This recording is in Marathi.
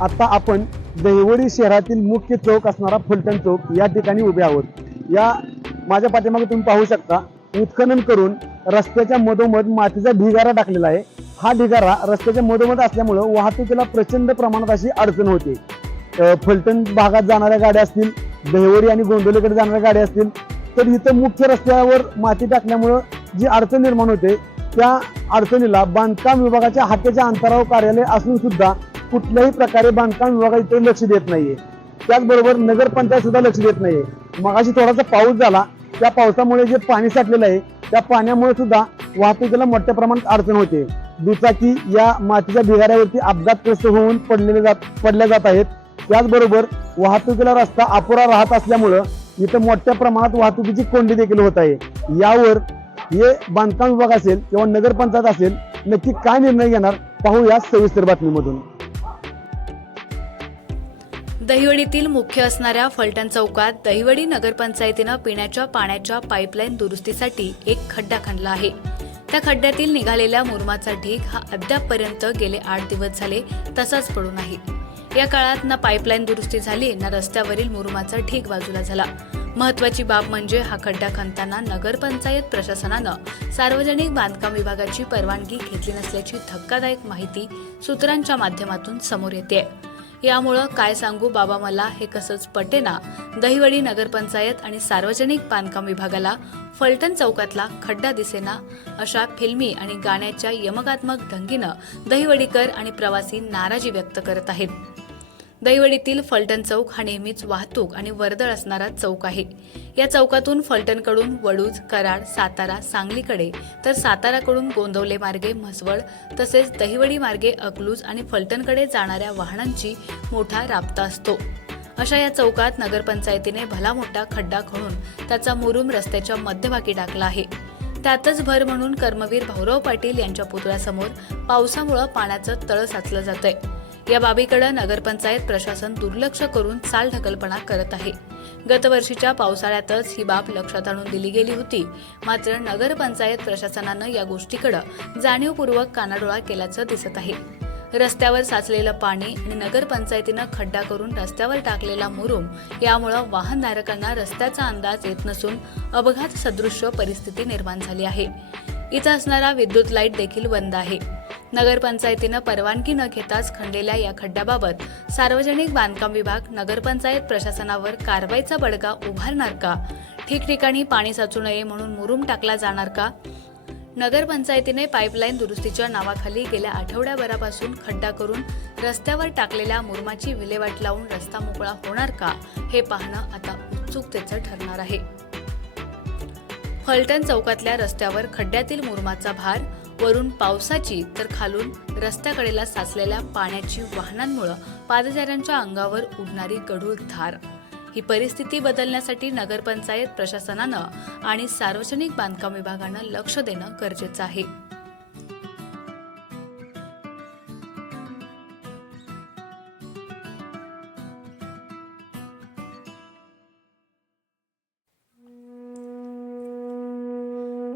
आता आपण दहिवडी शहरातील मुख्य चौक असणारा फलटण चौक या ठिकाणी उभे आहोत. या माझ्या पाठीमागे तुम्ही पाहू शकता उत्खनन करून रस्त्याच्या मधोमध मातीचा ढिगारा टाकलेला आहे. हा ढिगारा रस्त्याच्या मधोमध असल्यामुळं वाहतुकीला प्रचंड प्रमाणात अशी अडचण होते. फलटण भागात जाणाऱ्या गाड्या असतील दहिवडी आणि गोंदवलीकडे जाणाऱ्या गाड्या असतील तर इथं मुख्य रस्त्यावर माती टाकल्यामुळं जी अडचण निर्माण होते त्या अडचणीला बांधकाम विभागाच्या हाताच्या अंतरावर कार्यालय असून सुद्धा कुठल्याही प्रकारे बांधकाम विभागाचे इथे लक्ष देत नाहीये. त्याचबरोबर नगरपंचायत सुद्धा लक्ष देत नाहीये. मगाशी थोडासा पाऊस झाला त्या पावसामुळे जे पाणी साठलेलं आहे त्या पाण्यामुळे सुद्धा वाहतुकीला मोठ्या प्रमाणात अडचण होते. दुचाकी या मातीच्या ढिगाऱ्यावरती अपघातग्रस्त होऊन पडलेले जात पडल्या जात आहेत. त्याचबरोबर वाहतुकीला रस्ता अपुरा राहत असल्यामुळं इथं मोठ्या प्रमाणात वाहतुकीची कोंडी देखील होत आहे. यावर हे बांधकाम विभाग असेल किंवा नगरपंचायत असेल नक्की काय निर्णय घेणार पाहूया सविस्तर बातमीमधून. दहिवडीतील मुख्य असणाऱ्या फलटण चौकात दहिवडी नगरपंचायतीनं पिण्याच्या पाण्याच्या पाईपलाईन दुरुस्तीसाठी एक खड्डा खणला आहे. त्या खड्ड्यातील निघालेल्या मुरमाचा ढीग हा अद्यापपर्यंत गेले आठ दिवस झाले तसाच पडून आहे. या काळात ना पाईपलाईन दुरुस्ती झाली ना रस्त्यावरील मुरमाचा ढीग बाजूला झाला. महत्वाची बाब म्हणजे हा खड्डा खणताना नगरपंचायत प्रशासनानं सार्वजनिक बांधकाम विभागाची परवानगी घेतली नसल्याची धक्कादायक माहिती सूत्रांच्या माध्यमातून समोर येते यामुळं काय सांगू बाबा मला हे कसंच पटेना दहिवडी नगरपंचायत आणि सार्वजनिक बांधकाम विभागाला फलटण चौकातला खड्डा दिसेना. अशा फिल्मी आणि गाण्याच्या यमकात्मक ढंगीनं दहिवडीकर आणि प्रवासी नाराजी व्यक्त करत आहेत. दैवडीतील फलटण चौक हा नेहमीच वाहतूक आणि वर्दळ असणारा चौक आहे. या चौकातून फलटणकडून वडूज कराड सातारा सांगलीकडे तर साताराकडून गोंदवले मार्गे म्हसवड तसेच दहिवडी मार्गे अकलूज आणि फलटणकडे जाणाऱ्या वाहनांची मोठा राबता असतो. अशा या चौकात नगरपंचायतीने भला मोठा खड्डा खणून त्याचा मुरुम रस्त्याच्या मध्यभागी टाकला आहे. त्यातच भर म्हणून कर्मवीर भाऊराव पाटील यांच्या पुतळ्यासमोर पावसामुळं पाण्याचं तळ साचलं जातंय. या बाबीकडे नगरपंचायत प्रशासन दुर्लक्ष करून चालढकलपणा करत आहे. गतवर्षीच्या पावसाळ्यातच ही बाब लक्षात आणून दिली गेली होती. मात्र नगरपंचायत प्रशासनानं या गोष्टीकडे जाणीवपूर्वक कानाडोळा केल्याचं दिसत आहे. रस्त्यावर साचलेलं पाणी आणि नगरपंचायतीनं खड्डा करून रस्त्यावर टाकलेला मुरुम यामुळं वाहनधारकांना रस्त्याचा अंदाज येत नसून अपघात सदृश्य परिस्थिती निर्माण झाली आहे. इथं असणारा विद्युत लाइट देखील बंद आहे. नगरपंचायतीनं परवानगी न घेताच खणलेल्या या खड्ड्याबाबत सार्वजनिक बांधकाम विभाग नगरपंचायत प्रशासनावर कारवाईचा बडगा उभारणार का? ठिकठिकाणी पाणी साचू नये म्हणून मुरुम टाकला जाणार का? नगरपंचायतीने पाईपलाईन दुरुस्तीच्या नावाखाली गेल्या आठवड्याभरापासून खड्डा करून रस्त्यावर टाकलेल्या मुरमाची विल्हेवाट लावून रस्ता मोकळा होणार का? हे पाहणं आता उत्सुकतेचं ठरणार आहे. फलटण चौकातल्या रस्त्यावर खड्ड्यातील मुरमाचा भार वरून पावसाची तर खालून रस्त्याकडेला साचलेल्या पाण्याची वाहनांमुळं पादचाऱ्यांच्या अंगावर उडणारी गढूळ धार. ही परिस्थिती बदलण्यासाठी नगरपंचायत प्रशासनानं आणि सार्वजनिक बांधकाम विभागानं लक्ष देणं गरजेचं आहे.